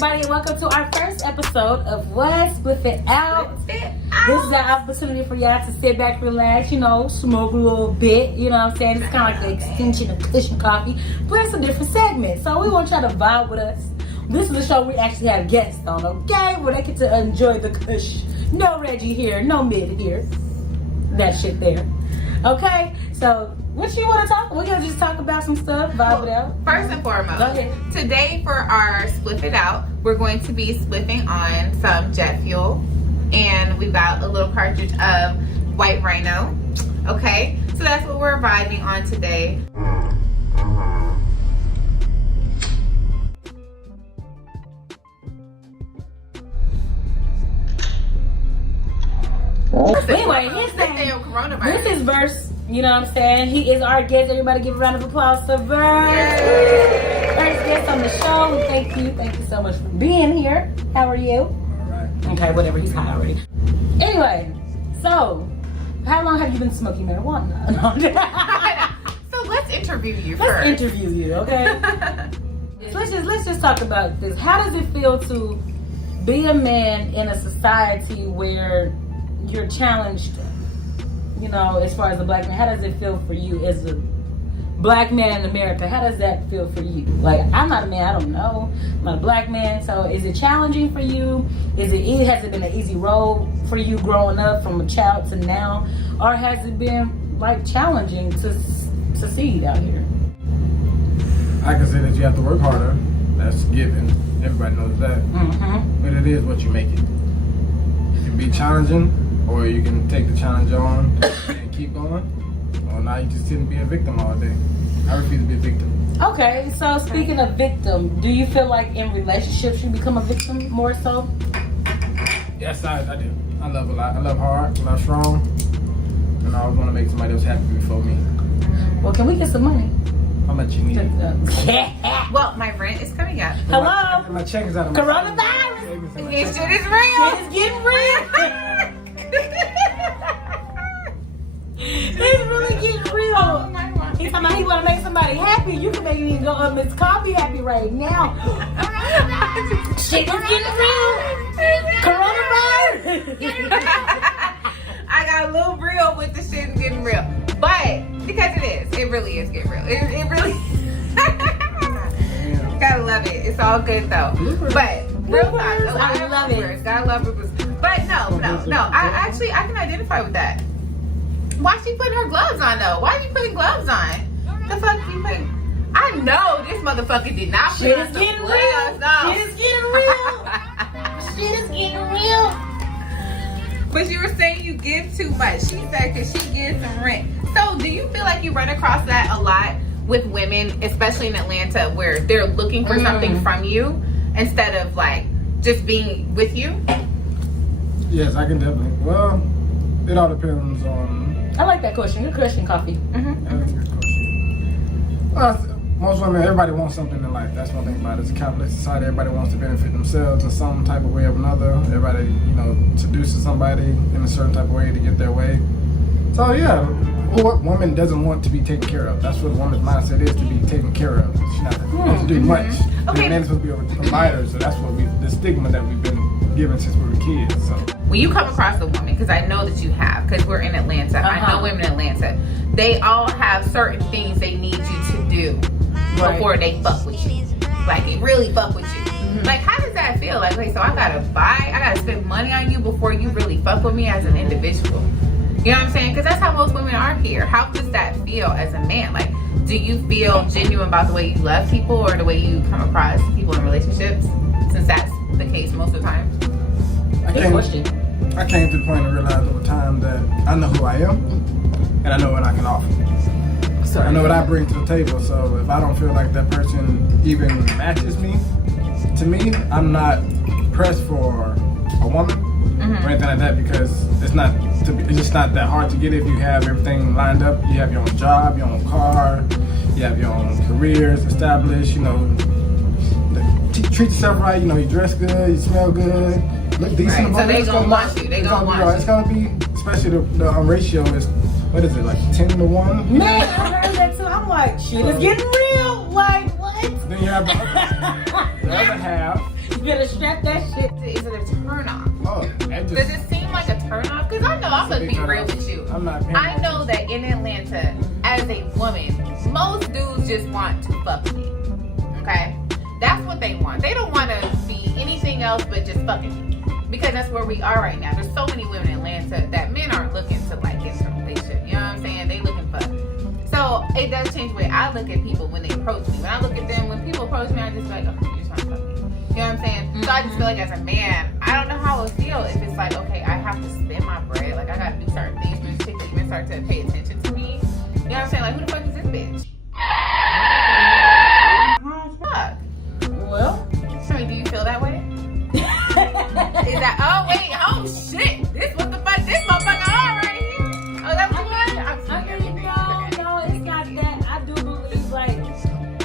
everybody, and welcome to our first episode of What? Spliff It Out. This is an opportunity for y'all to sit back, relax, smoke a little bit, you know what I'm saying? It's kind of like the extension of Cushion Coffee, but it's a different segment. So we want y'all to vibe with us. This is a show we actually have guests on, okay? Where they get to enjoy the Kush. No Reggie here, no Mid here. That shit there. Okay? So, what you want to talk? We're going to just talk about some stuff, vibe it out. First and foremost, Go ahead. Today for our Spliff It Out, we're going to be spliffing on some jet fuel. And we've got a little cartridge of White Rhino. Okay? So that's what we're vibing on today. Anyway, his name, this is Verse, you know what I'm saying? He is our guest. Everybody give a round of applause to Verse. Yay. First guest on the show. Thank you so much for being here. How are you? Alright. Okay, whatever, he's high already. Anyway, so, how long have you been smoking marijuana? So let's interview you Let's first. interview you, okay? So let's just talk about this. How does it feel to be a man in a society where you're challenged, as far as a black man? How does it feel for you as a black man in America? How does that feel for you? Like, I'm not a man, I don't know. I'm not a black man, so is it challenging for you? Has it been an easy road for you growing up from a child to now? Or has it been, like, challenging to succeed out here? I can say that you have to work harder. That's given. Everybody knows that. Mm-hmm. But it is what you make it. It can be challenging, or you can take the challenge on and keep going. Or now you just sit and be a victim all day. I refuse to be a victim. Okay, so speaking of victim, do you feel like in relationships you become a victim more so? Yes, I do. I love a lot. I love hard. I love strong. And I always want to make somebody else happy before me. Well, can we get some money? How much you need? Well, my rent is coming up. Hello? My check is out of my Coronavirus! This shit is real. Shit is getting real! It's really getting real. Oh my God. He's talking about he want to make somebody happy. You can make me go, Miss Coffee happy right now. Shit is getting real. Coronavirus. I got a little real with the shit is getting real. But, because it really is getting real. It really, gotta love it. It's all good though. But, real talk. I love it. Gotta love bloopers. But no. I can identify with that. Why she putting her gloves on though? Why are you putting gloves on? The fuck you putting? I know this motherfucker did not put Shit on is some getting gloves. real. No. Shit is getting real. Shit is getting real. But you were saying you give too much. She said because she gives some rent. So do you feel like you run across that a lot with women, especially in Atlanta, where they're looking for something from you instead of like just being with you? Yes, I can definitely. Well, it all depends on. I like that question. Good question, Coffee. Most women, everybody wants something in life. That's one thing about it. It's a capitalist society. Everybody wants to benefit themselves in some type of way or another. Everybody, seduces somebody in a certain type of way to get their way. So yeah, what woman doesn't want to be taken care of? That's what a woman's mindset is, to be taken care of. She's not supposed to do much. Okay. Men are supposed to be a provider, so that's what the stigma that we've been given since we were kids. So. When you come across a woman, because I know that you have, because we're in Atlanta, I know women in Atlanta, they all have certain things they need you to do before they fuck with you. Like, they really fuck with you. Like, how does that feel? Like, so I gotta spend money on you before you really fuck with me as an individual. You know what I'm saying? Because that's how most women are here. How does that feel as a man? Like, do you feel genuine about the way you love people or the way you come across people in relationships? Since that's the case most of the time. I came to the point to realize over time that I know who I am and I know what I can offer. I know what I bring to the table, so if I don't feel like that person even matches me, to me, I'm not pressed for a woman or anything like that, because it's just not that hard to get if you have everything lined up. You have your own job, your own car, you have your own careers established, treat yourself right, you dress good, you smell good, look decent. Right. So they gonna want you. They gonna want you. It's gonna be, especially the ratio is, what is it, like 10 to 1? Man, I heard that too. I'm like, shit is getting real. Like, what? Then you have the other half. You better strap that shit. Is it a turn off? Oh, that Does just, it seem like a turn off? Because I know, I'm going to be real with you. I'm not paying I know that in Atlanta, as a woman, most dudes just want to fuck me. Okay? That's what they want. They don't want to be anything else but just fucking me. Because that's where we are right now. There's so many women in Atlanta that men aren't looking to like get into a relationship. You know what I'm saying? They looking for. So it does change the way I look at people when they approach me. When I look at them, when people approach me, I just be like, oh, you're trying to fuck me. You know what I'm saying? Mm-hmm. So I just feel like as a man, I don't know how I would feel if it's like, okay, I have to spend my bread. Like I gotta do certain things for this chick to even start to pay attention to me. You know what I'm saying? Like who the fuck is this bitch? Fuck. Well, I mean, do you feel that way? Is that, oh wait, oh shit, this what the fuck, this motherfucker on right here. Oh, that was good? I'm sorry. no, it's not that. I do believe, like,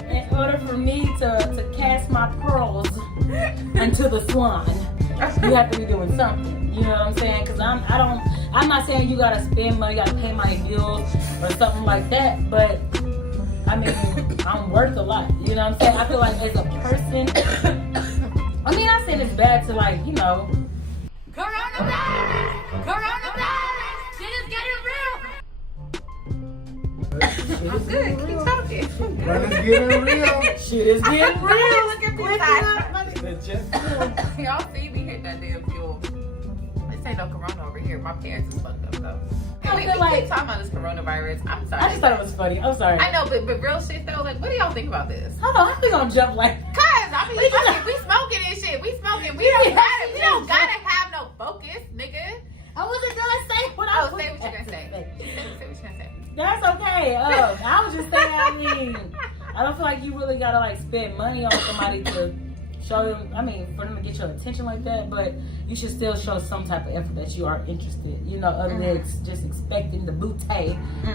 in order for me to cast my pearls into the swan, you have to be doing something. You know what I'm saying? Because I'm not saying you gotta spend money, you gotta pay my bills or something like that, but I mean, I'm worth a lot. You know what I'm saying? I feel like as a person, I mean, I said it's bad to, like, you know. Coronavirus! Shit is getting real! I'm good, keep talking. But it's getting real. Shit is getting real. Look at Look this side. Y'all see me hit that damn fuel. This ain't no corona over here. My parents is fucked up, though. I We feel like keep talking about this coronavirus. I'm sorry. I just thought it was funny. I'm sorry. I know, but real shit, though, like, what do y'all think about this? Hold on, how we gonna jump like? Cause I mean, we smoking and shit. We smoking. We don't gotta have no focus, nigga. I wasn't gonna say what I was. Say what you gonna say. Say what you gonna say. That's okay. I was just saying. I mean, I don't feel like you really gotta like spend money on somebody to show them. I mean, for them to get your attention like that, but you should still show some type of effort that you are interested. You know, other than just expecting the booty.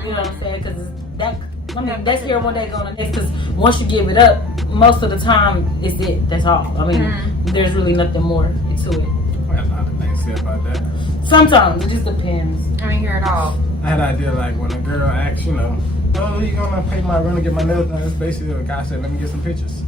You know what I'm saying? Because that. I mean, that's here one day, going the next. Because once you give it up, most of the time, it's it. That's all. I mean, there's really nothing more to it. I got a lot of things to say about that. Sometimes it just depends. I didn't hear it all. I had an idea like when a girl asks, you know, oh, you gonna pay my rent to get my nails done? It's basically a guy said, let me get some pictures.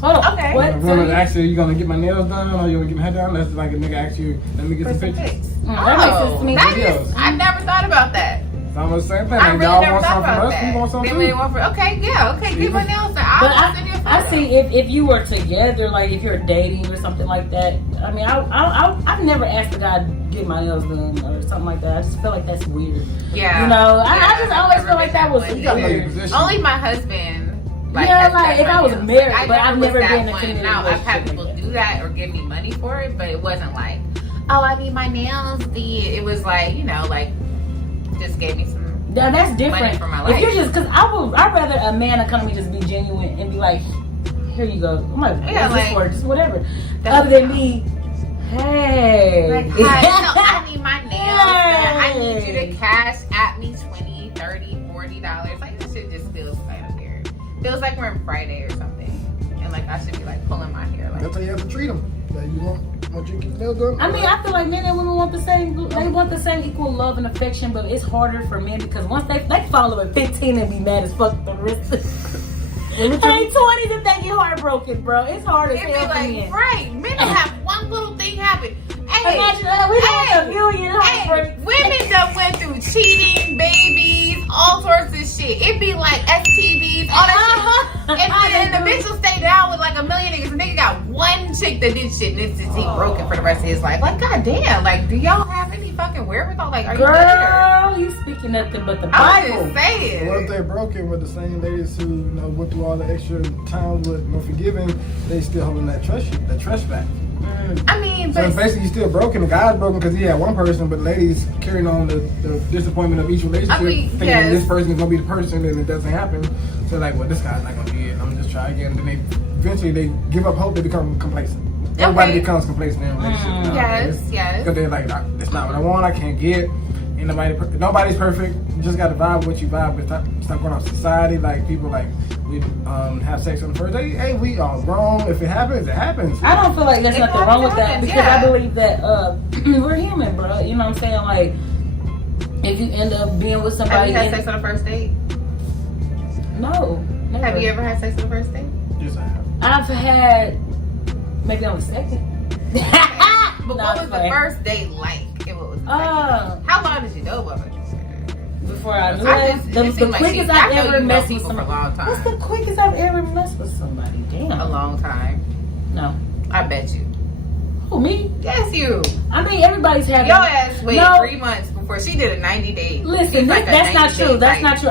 Hold on. Okay. What? When a woman asks you, you gonna get my nails done or you gonna get my hair done? That's like a nigga asks you, let me get some pictures. That makes sense to me. That is, I've never thought about that. It's almost the same thing. I Like, really y'all never want thought something from about us, that. we want something They too. want for, okay, yeah, okay, get my nails done. But I'll send you a photo. I see if you were together, like if you're dating or something like that. I mean, I've never asked a guy to get my nails done or something like that. I just feel like that's weird. Yeah. You know, Yeah, I just always feel like that was You gotta know your weird. position. Only my husband. Like, Yeah, has like, done if my I was nails. married, Like, but I've was never that been in a one. committed Now I've had relationship people like that. do that or give me money for it, but it wasn't like, oh, I need my nails did. It was like, you know, like just gave me some. Yeah, that's different. Money for my If life. you're just, cause I'd rather a man to come to me just be genuine and be like, here you go. I'm like, Yeah, what's like, this for? Just whatever. that's Other than me, hey. Like, hi, no, I need my nails done. I need you to cash at me $20, $30, $40. Like, this shit just feels kind of weird. Feels like we're on Friday or something. And like, I should be like pulling my hair. Like, That's how you have to treat them. Like, you want you to get your nails done? I mean, I feel like men and women want the same. They want the same equal love and affection, but it's harder for men because once they follow at 15 and be mad as fuck the rest. Hey, 20s and they get heartbroken, bro. It's hard as it'd be hell for like, men. right, men don't have one little thing happen. Hey, Imagine that. We don't have a million hey, heartbreaks. women done went through cheating, babies, all sorts of shit. It'd be like STDs, all that shit. And the bitch will stay down with like a million niggas. The nigga got one chick that did shit and it's just he broken for the rest of his life. Like, goddamn, like, do y'all have any fucking wherewithal? Like, are you good here? Girl, you speaking nothing but the I was Bible. just saying. What if they're broken with the same ladies who, you know, went through all the extra times with no forgiving, they still holding that trust back. I mean, So but it's basically still broken. The guy's broken because he had one person, but ladies carrying on the disappointment of each relationship, I mean, thinking yes. that this person is gonna be the person, and it doesn't happen. So like, well, this guy's not gonna be it. I'm just try again. Then they eventually they give up hope. They become complacent. Everybody Okay. becomes complacent in a relationship. yes. Because they're like, that's not what I want. I can't get. Ain't nobody's perfect. You just gotta vibe what you vibe with. Stop going on society. Like people like we have sex on the first day. Hey, we are wrong. If it happens, it happens. I don't feel like there's It nothing wrong with that happens, because yeah. I believe that we're human, bro. You know what I'm saying? Like, if you end up being with Have somebody, you had sex on a first date? no, never. Have you ever had sex on a first date? Yes, I have. I've had Maybe on the second. But what was the first date like? What was the how long did you know about it? Before I knew the quickest I've ever messed with somebody. What's the quickest I've ever messed with somebody? Damn. A long time. No. I bet you. Who, me? Yes, you. I mean, everybody's having. Your ass waited 3 months before she did a 90-day. Listen, that's not true. That's not true.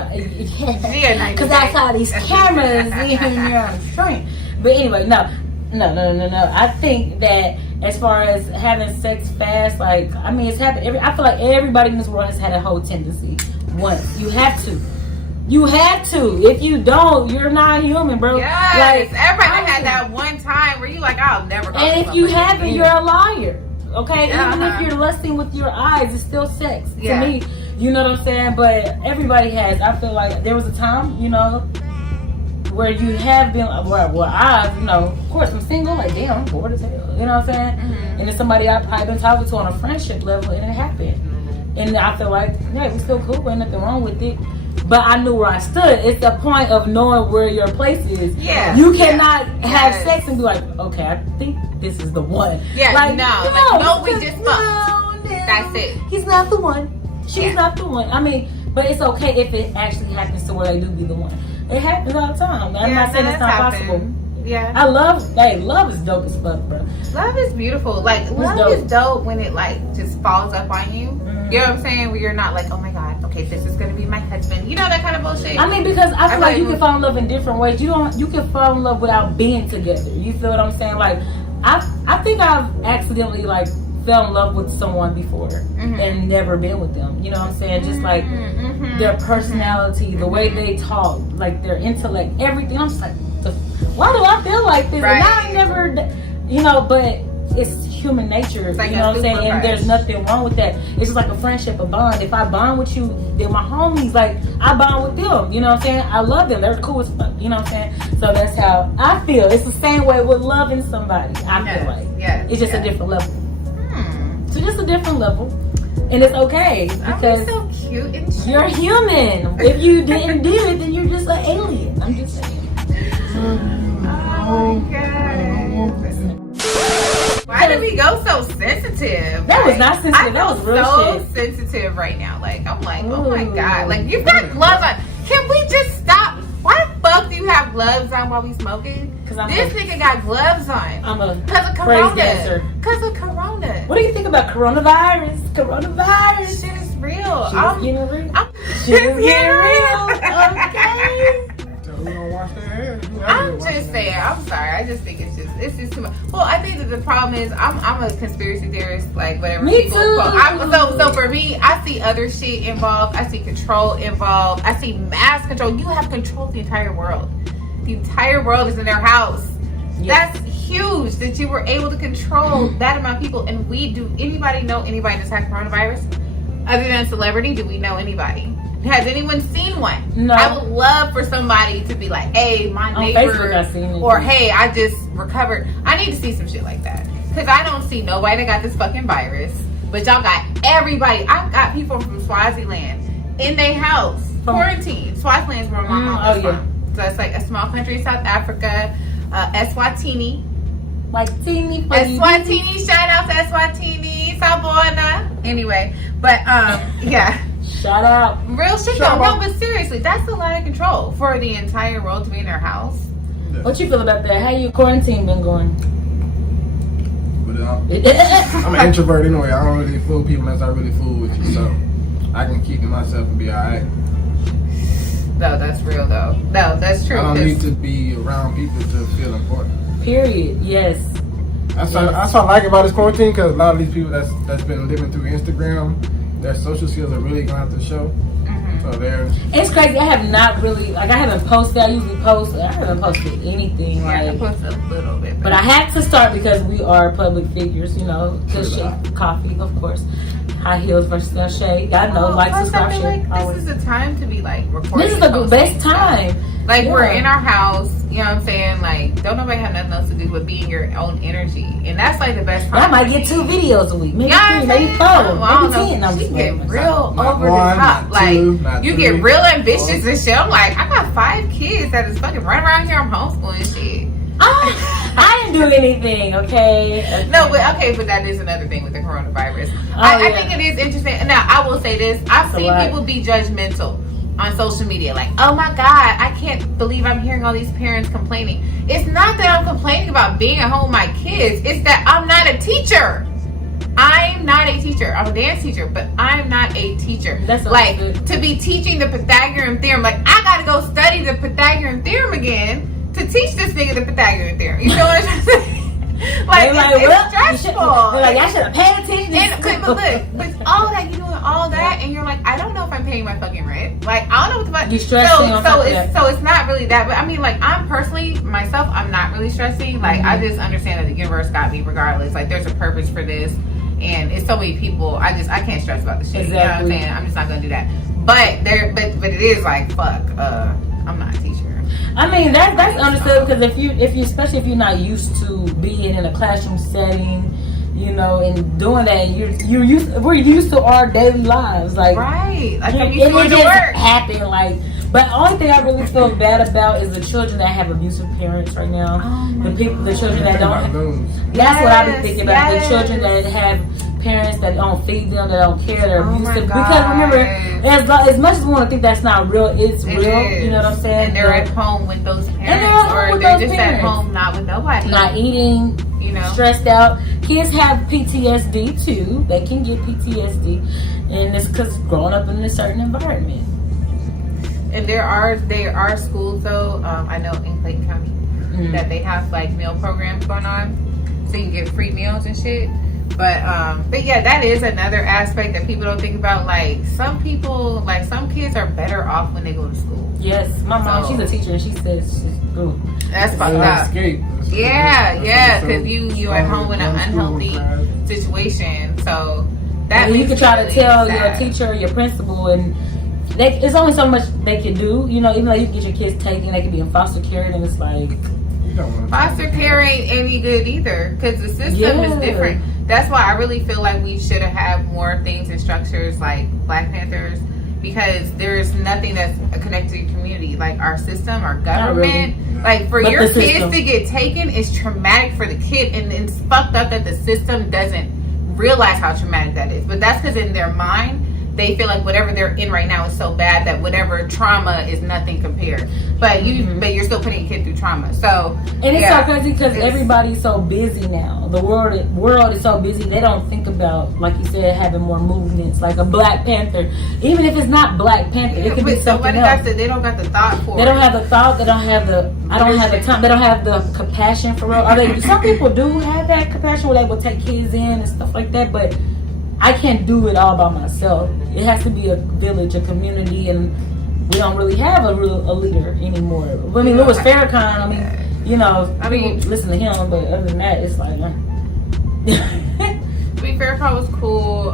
Because I saw these cameras in here on the screen. But anyway, no. I think that as far as having sex fast, like, I mean, it's happened. I feel like everybody in this world has had a whole tendency once. You have to. You have to. If you don't, you're not human, bro. Yes. Like, everybody had that one time where you like, I'll never go. And if you haven't, you're a liar. Okay? Uh-huh. Even if you're lusting with your eyes, it's still sex. To me, you know what I'm saying? But everybody has. I feel like there was a time, you know, where you have been, well, I've, you know, of course, I'm single, like, damn, I'm bored as hell. You know what I'm saying? Mm-hmm. And then somebody I've probably been talking to on a friendship level, and it happened. Mm-hmm. And I feel like, yeah, we're still cool, ain't nothing wrong with it. But I knew where I stood. It's the point of knowing where your place is. Yeah. You cannot have sex and be like, okay, I think this is the one. Yeah, like, no, we just fucked. That's it. He's not the one. She's not the one. I mean, but it's okay if it actually happens to where they do be the one. It happens all the time. I'm not saying it's not possible. Yeah. I love, like, love is dope as fuck, bro. Love is beautiful. Like, love is dope when it, like, just falls up on you. Mm-hmm. You know what I'm saying? Where you're not like, oh my God, okay, this is going to be my husband. You know, that kind of bullshit. I mean, because I feel like you can fall in love in different ways. You can fall in love without being together. You feel what I'm saying? Like, I think I've accidentally, like, fell in love with someone before and never been with them. You know what I'm saying? Just like their personality, the way they talk, like their intellect, everything. I'm just like, why do I feel like this? Right. And I never, you know, but it's human nature. Like, you know what I'm saying? And there's nothing wrong with that. It's just like a friendship, a bond. If I bond with you, they're my homies. Like, I bond with them. You know what I'm saying? I love them. They're cool as fuck. You know what I'm saying? So that's how I feel. It's the same way with loving somebody. I feel like. It's just a different level. So just a different level. And it's okay because so cute and cute. You're human. If you didn't do it, then you're just an alien. I'm just saying. Oh my God. Why did we go so sensitive? That was not sensitive. That was real so shit. Sensitive right now. Like, I'm like, oh my God. Like, you've got gloves on. Can we just stop? Why the fuck do you have gloves on while we smoking? This nigga got gloves on. I'm a Because of Corona. Because of Corona. What do you think about coronavirus? Coronavirus. Shit is real. Shit is getting real. Shit is getting real. Okay. I'm just saying. I'm sorry. I just think it's just too much. Well, I think that the problem is I'm a conspiracy theorist, like whatever. Me people too. So for me, I see other shit involved. I see control involved. I see mass control. You have control of the entire world. The entire world is in their house. Yes. That's huge that you were able to control that amount of people. And do anybody know anybody that's had coronavirus? Other than a celebrity, do we know anybody? Has anyone seen one? No. I would love for somebody to be like, hey, my neighbor, Facebook, I seen it. or hey, I just recovered. I need to see some shit like that. Because I don't see nobody that got this fucking virus. But y'all got everybody. I've got people from Swaziland in their house, quarantined. Swaziland is where my mom is from. So it's like a small country in South Africa, Eswatini. Like teeny. Eswatini, shout out to Eswatini, Sabona. Anyway, but yeah. Shout out. Real shit though. No, but seriously, that's a lot of control for the entire world to be in their house. Yeah. What you feel about that? How your quarantine been going? I'm an introvert anyway. I don't really fool people unless I really fool with you. So I can keep to myself and be alright. No, that's real though. No, that's true. I don't need to be around people to feel important. Period. Yes. That's what I like about this quarantine, because a lot of these people that's been living through Instagram, their social skills are really going to have to show. So it's crazy. I have not really, like, I haven't posted. I usually post. I haven't posted anything. Yeah, I posted a little bit. But I had to start because we are public figures, you know. Just shake coffee, of course. High heels versus no shade. Y'all know, like, subscribe, share. Like, this is the time to be, like, recording. This is the best time. Like, we're in our house, you know what I'm saying? Like, don't nobody have nothing else to do but be in your own energy. And that's, like, the best part. I might get 2 videos a week. Maybe 3, maybe 4, maybe 10. No, she get real over the top. Like, you get real ambitious and shit. I'm like, I got 5 kids that is fucking running around here. I'm homeschooling shit. I didn't do anything, okay? No, but that is another thing with the coronavirus. I think it is interesting. Now, I will say this. I've seen people be judgmental on social media. Like, oh my God, I can't believe I'm hearing all these parents complaining. It's not that I'm complaining about being at home with my kids. It's that I'm not a teacher. I'm not a teacher. I'm a dance teacher, but I'm not a teacher. That's like, good. To be teaching the Pythagorean theorem, like, I gotta go study the Pythagorean theorem again to teach this nigga the Pythagorean theorem. You know what I'm saying? Like, it's stressful. They're like, I should have paid attention. But look, with all that, you doing all that, and you're like, I don't know if I'm paying my fucking rent. Like, I don't know what the fuck. You're stressing so it's not really that. But I mean, like, I'm personally, myself, I'm not really stressing. Like, I just understand that the universe got me regardless. Like, there's a purpose for this. And it's so many people. I can't stress about the shit. Exactly. You know what I'm saying? I'm just not gonna do that. But it is like, fuck. I'm not a teacher. I mean, that's understood, because if you especially if you're not used to being in a classroom setting, you know, and doing that, we're used to our daily lives, like right. Like, I'm it used to going to just work. happen, like. But the only thing I really feel bad about is the children that have abusive parents right now. Oh the children that don't. That's what I've been thinking about. The children that have parents that don't feed them, that don't care, they're abusive. Because remember, as much as we want to think that's not real, it's real. You know what I'm saying? And they're at home with those parents, or they're just at home not with nobody, not eating. You know, stressed out. Kids have PTSD too. They can get PTSD, and it's because growing up in a certain environment. And there are schools though. I know in Clayton County that they have like meal programs going on, so you can get free meals and shit. But yeah, that is another aspect that people don't think about. Like some kids are better off when they go to school. Yes, my mom, she's a teacher, and she says, "Ooh, that's fucked up." Yeah, because you at home in an unhealthy situation, so that you can try to tell sad. your teacher, your principal, and it's only so much they can do. You know, even though you can get your kids taken, they can be in foster care, and it's like foster care ain't any good either, because the system is different. That's why I really feel like we should have had more things and structures like Black Panthers, because there's nothing that's connected to your community. Like our system, our government, like for your kids to get taken is traumatic for the kid, and it's fucked up that the system doesn't realize how traumatic that is. But that's because in their mind, they feel like whatever they're in right now is so bad that whatever trauma is nothing compared. But you're still putting a kid through trauma. So and it's so crazy because everybody's so busy now. The world is so busy. They don't think about, like you said, having more movements, like a Black Panther. Even if it's not Black Panther, it could be something else. They don't got the thought for it. They don't have the thought. They don't have the. I don't have the time. They don't have the compassion for real. Some people do have that compassion where they will take kids in and stuff like that, but I can't do it all by myself. It has to be a village, a community, and we don't really have a leader anymore. I mean, Louis Farrakhan, listen to him, but other than that, it's like, Louis Farrakhan was cool.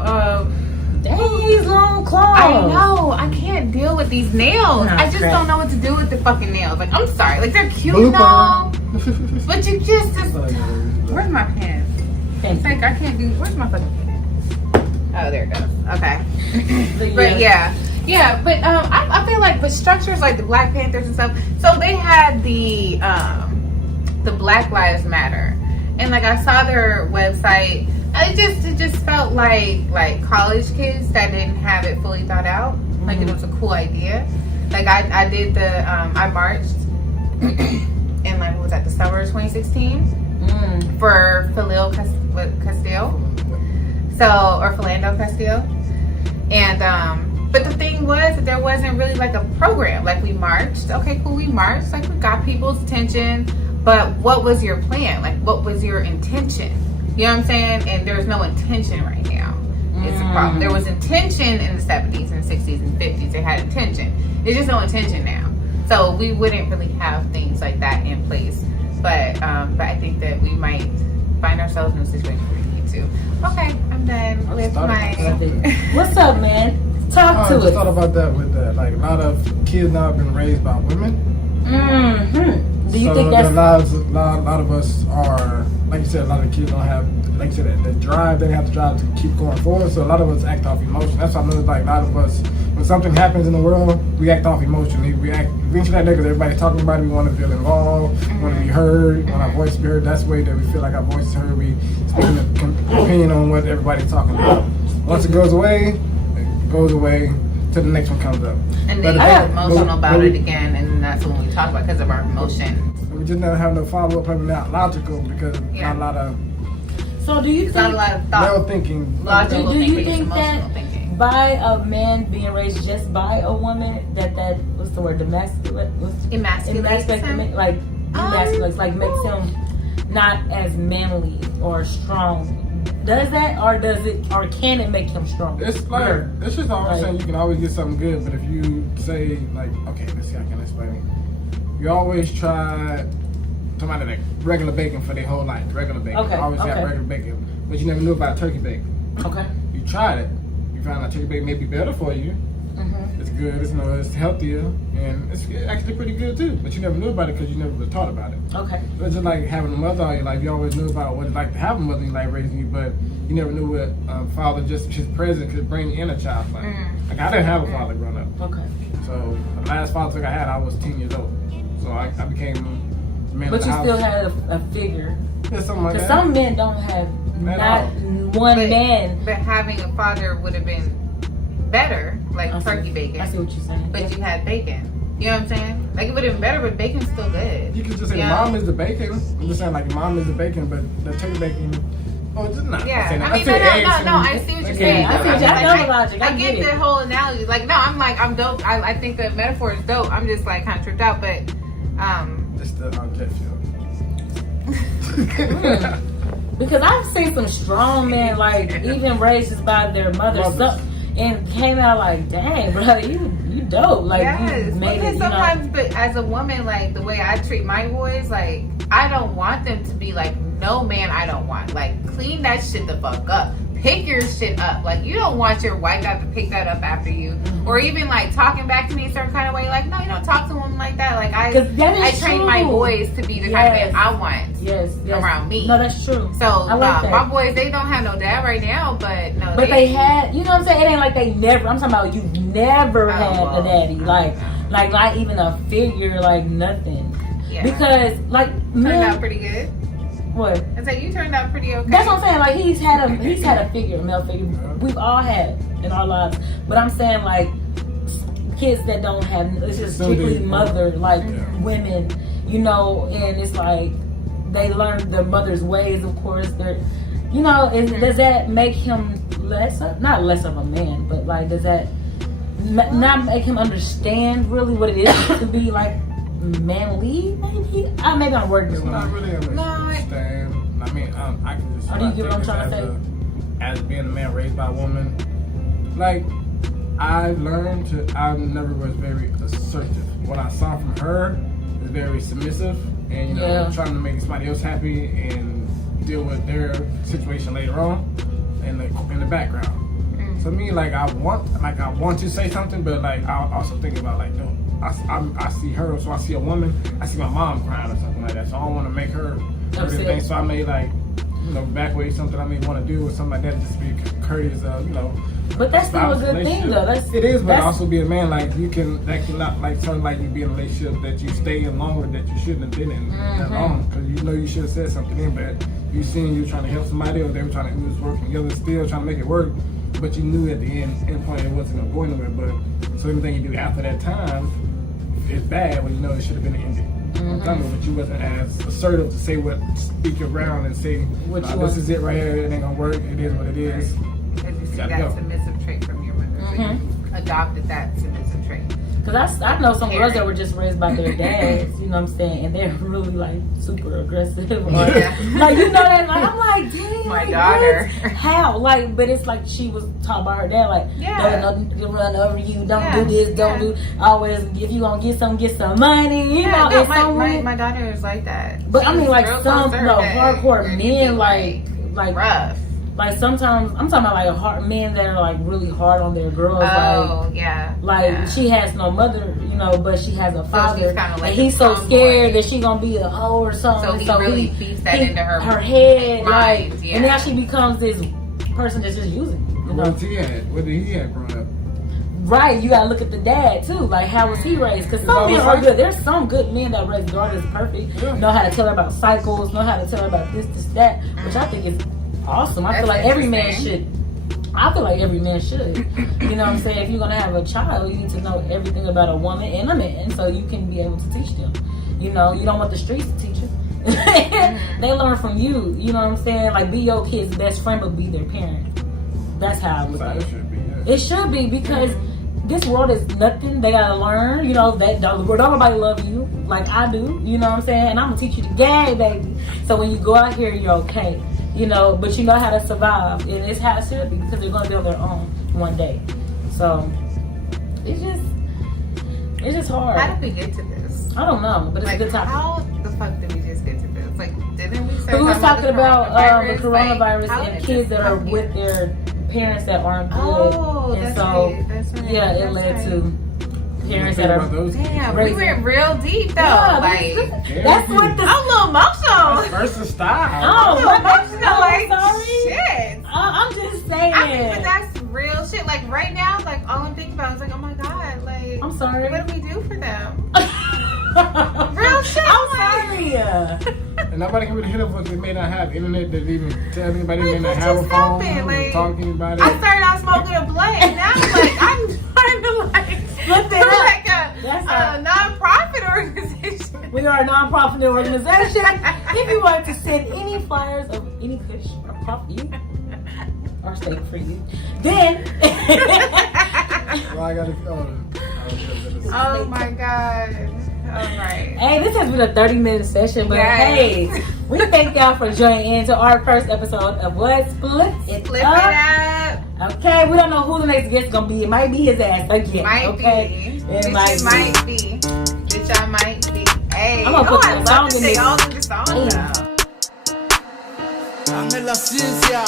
Dang, he's long claws. I know. I can't deal with these nails. I just don't know what to do with the fucking nails. Like, I'm sorry. Like, they're cute and all, but you just where's my pen? It's like I can't do. Where's my fucking pen? Oh, there it goes. Okay. But but I feel like, but structures like the Black Panthers and stuff. So they had the Black Lives Matter, and like I saw their website. It just felt like college kids that didn't have it fully thought out. Like it was a cool idea. Like I did I marched in like what was that, the summer of 2016 for Philando Castile. And but the thing was that there wasn't really like a program. Like we marched, okay, cool, we marched, like we got people's attention, but what was your plan? Like what was your intention? You know what I'm saying? And there's no intention right now. It's a problem. There was intention in the 70s and 60s and 50s. They had intention. There's just no intention now. So we wouldn't really have things like that in place. But I think that we might find ourselves in a situation where we need to. Okay, I'm done with my... What's up, man? Talk to us. I just thought about that with that. Like, a lot of kids now have been raised by women. Do you think that's... A lot of us are, like you said, a lot of kids don't have, like you said, the drive. They have the drive to keep going forward. So a lot of us act off emotion. That's why I know, like, a lot of us, when when something happens in the world, we act off emotionally. We act eventually that day because everybody's talking about it. We want to feel involved, want to be heard, want our voice to be heard. That's the way that we feel like our voice is heard. We speak an opinion on what everybody's talking about. Once it goes away till the next one comes up. And then you get emotional about it again, and that's when we talk about because of our emotions. We just never have no follow-up, probably not logical because not a lot of. So do you it's think? Not a lot of thought. No thinking. Logical do you thinking. think that thinking. by a man being raised just by a woman, that what's the word, Emasculates him? like emasculates, like makes him not as manly or strong? Does that, or can it make him stronger? It's like it's just always saying you can always get something good, but if you say like, okay, let's see, I can explain it. You always try somebody like regular bacon for their whole life. Regular bacon. Okay. Always got regular bacon, but you never knew about turkey bacon. Okay. You tried it. You found out turkey bacon may be better for you. Mm-hmm. It's good. It's healthier, and it's actually pretty good too. But you never knew about it because you never was taught about it. Okay. So it's just like having a mother all your life. You always knew about what it's like to have a mother in your life raising you, but you never knew what father just his presence could bring in a child's life. Like I didn't have a father growing up. Okay. So the last father I had, I was 10 years old. So I became the man But of the you house. still had a figure. Yeah, something like Because that. some men don't have not one man. But having a father would have been better, like turkey bacon. I see what you're saying. But you had bacon. You know what I'm saying? Like it would have been better, but bacon's still good. You could just say mom is the bacon. I'm just saying like mom is the bacon, but the turkey bacon. Oh, it's not. Yeah, I I mean, said eggs no. I see what you're and- saying. I see what you're- I know the logic. I I get get it. the whole analogy. Like, no, I'm dope. I think the metaphor is dope. I'm just like kind of tripped out, but It's the jet fuel. Because I've seen some strong men, like even raised just by their mothers, and came out like, dang, bro, you dope. Like yes, you made because it. sometimes, but as a woman, like the way I treat my boys, like I don't want them to be like, no man, I don't want. Like clean that shit the fuck up. Pick your shit up. Like you don't want your wife to have to pick that up after you, or even like talking back to me a certain kind of way. Like no, you don't talk to them like that. Like I train my boys to be the kind of man I want. Yes, around me. No, that's true. So I like that. my boys, they don't have no dad right now, but no. But they had, you know what I'm saying? It ain't like they never. I'm talking about you never had a daddy, like not even a figure, like nothing. Yeah. Because like turned out pretty good. What? I said you turned out pretty okay. That's what I'm saying. Like he's had a figure, a male figure. We've all had in our lives. But I'm saying like kids that don't have, it's just strictly mother, like women, you know, and it's like they learn their mother's ways. Of course, they're, you know, does that make him not less of a man, but like does that not make him understand really what it is to be like manly? Maybe I'm wording it It's not really understand. I mean, I can just. Do you get what I'm trying to say? As being a man raised by a woman, like I've learned I never was very assertive. What I saw from her is very submissive, and you know, trying to make somebody else happy and deal with their situation later on in the background. So me, like I want to say something, but like I also think about like, no, I see her, so I see a woman, I see my mom crying or something like that. So I don't want to make her everything. So I may like, you know, back away something I may want to do or something like that, just be courteous, you know. But that's still a good thing though. It is, but also be a man like that cannot like turn like you be in a relationship that you stay in longer that you shouldn't have been in that long, because you know you should have said something in, but you seen you trying to help somebody or they were trying to do this work together, still trying to make it work. But you knew at the end point it wasn't going to go anywhere. But so everything you do after that time is bad when you know it should have been ended. But you wasn't as assertive to say speak around and say, this is it right here. It ain't gonna work. It is what it is. Because you see that submissive trait from your mother, so you adopted that submissive trait. Because I know some girls that were just raised by their dads, you know what I'm saying, and they're really like super aggressive. Like you know that, like I'm like, dang, my daughter. How? Like, but it's like she was taught by her dad, like, don't run over you, don't do this, don't do always. If you gonna get some money, you know. No, my daughter is like that. But I mean, like some hardcore men, like rough. Like sometimes I'm talking about like men that are like really hard on their girls. She has no mother, you know, but she has a father, and he's so scared that she gonna be a hoe or something. So he really feeds that into her head, mind, and now she becomes this person that's just using. You know? What did he have growing up? Right, you gotta look at the dad too. Like, how was he raised? Because some men are good. There's some good men that raise daughters perfect. Know how to tell her about cycles. Know how to tell her about this, that, which I think is awesome. I feel like every man should. I feel like every man should. You know what I'm saying? If you're gonna have a child, you need to know everything about a woman and a man, so you can be able to teach them. You know, you don't want the streets to teach you. They learn from you. You know what I'm saying? Like, be your kid's best friend, but be their parent. That's how I look at it. It should be, because this world is nothing. They gotta learn. You know, that don't nobody love you like I do. You know what I'm saying? And I'm gonna teach you the game, baby. So when you go out here, you're okay. You know, but you know how to survive, and it's how it should be, because they're gonna be on their own one day. So it's just hard. How did we get to this? I don't know, but it's like, a good topic. How the fuck did we just get to this? Like, didn't we start We was talking about the coronavirus like, and kids that are with their parents that aren't good. Oh, and that's so right. That's right. yeah, it That's led right. to parents that are Damn, raising. we went real deep though. Yeah, like, that's what the. I'm a little emotional. First to style. Oh, I'm what? emotional. Like, Sorry. shit. I'm just saying. I mean, but that's real shit. Like, right now, like, all I'm thinking about is like, oh my god, like, I'm sorry. what do we do for them? Real shit. I'm sorry. And nobody can really hit up what they may not have internet that even tell anybody Like, they may what not have a just phone happened? or Like, talk to anybody. I started out smoking a blunt, and now I'm like, I'm trying to like Flip it do up. like That's a non-profit organization. We are a non-profit organization. If you wanted to send any flyers of any kush or pop you or steak for you, then Well, I gotta. Oh my god. All right. hey, this has been a 30-minute session, but Yes. hey, we thank y'all for joining in to our first episode of What Spliff It Flip Up. it up. Okay, we don't know who the next guest is gonna be. It might be his ass again. Might okay, be. it Bitch, might be. Bitch, I might be. Hey, I'm gonna put I that love song to in say there. all of the songs Hey. now. Dame la ciencia.